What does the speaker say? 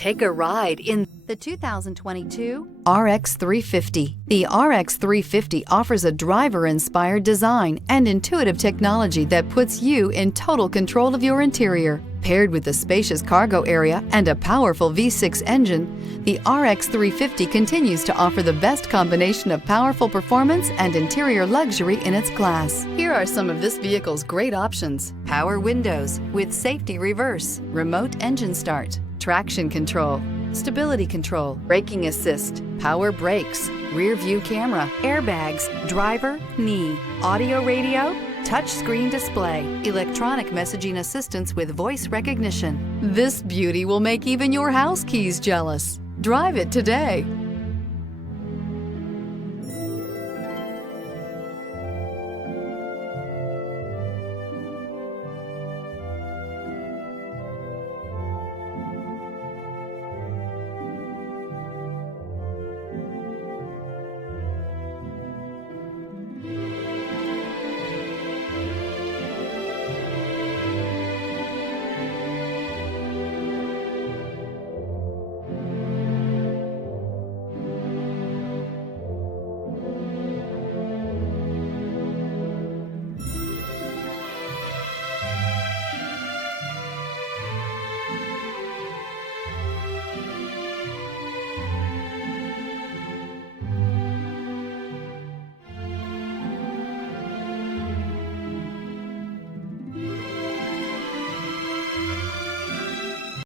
Take a ride in the 2022 RX 350. The RX 350 offers a driver-inspired design and intuitive technology that puts you in total control of your interior. Paired with a spacious cargo area and a powerful V6 engine, the RX 350 continues to offer the best combination of powerful performance and interior luxury in its class. Here are some of this vehicle's great options: power windows with safety reverse, remote engine start, traction control, stability control, braking assist, power brakes, rear view camera, airbags, driver, knee, audio radio, touchscreen display, electronic messaging assistance with voice recognition. This beauty will make even your house keys jealous. Drive it today.